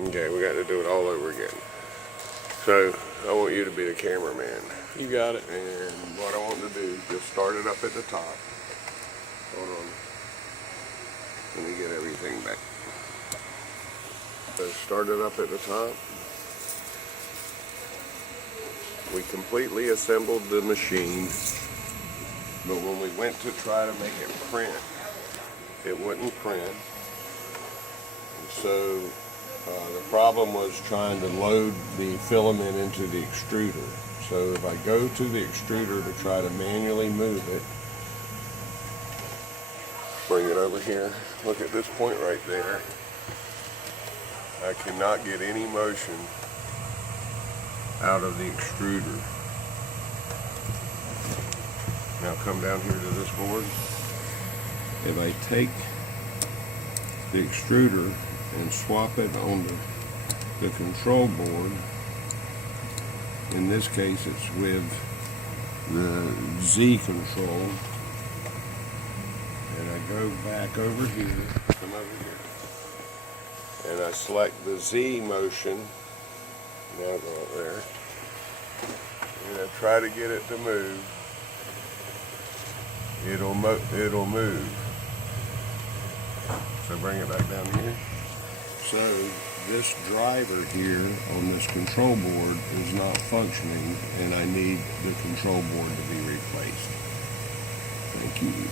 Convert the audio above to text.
Okay, we got to do it all over again. So, I want you to be the cameraman. You got it. And what I want to do is just start it up at the top. Hold on. Let me get everything back. So start it up at the top. We completely assembled the machine, but when we went to try to make it print, it wouldn't print. And so the problem was trying to load the filament into the extruder. So if I go to the extruder to try to manually move it, bring it over here, look at this point right there. I cannot get any motion out of the extruder. Now come down here to this board. If I take the extruder and swap it on the control board, in this case it's with the Z control, and I go back over here, come over here, and I select the Z motion, now go up there, and I try to get it to move, it'll move. So bring it back down here. So this driver here on this control board is not functioning, and I need the control board to be replaced. Thank you.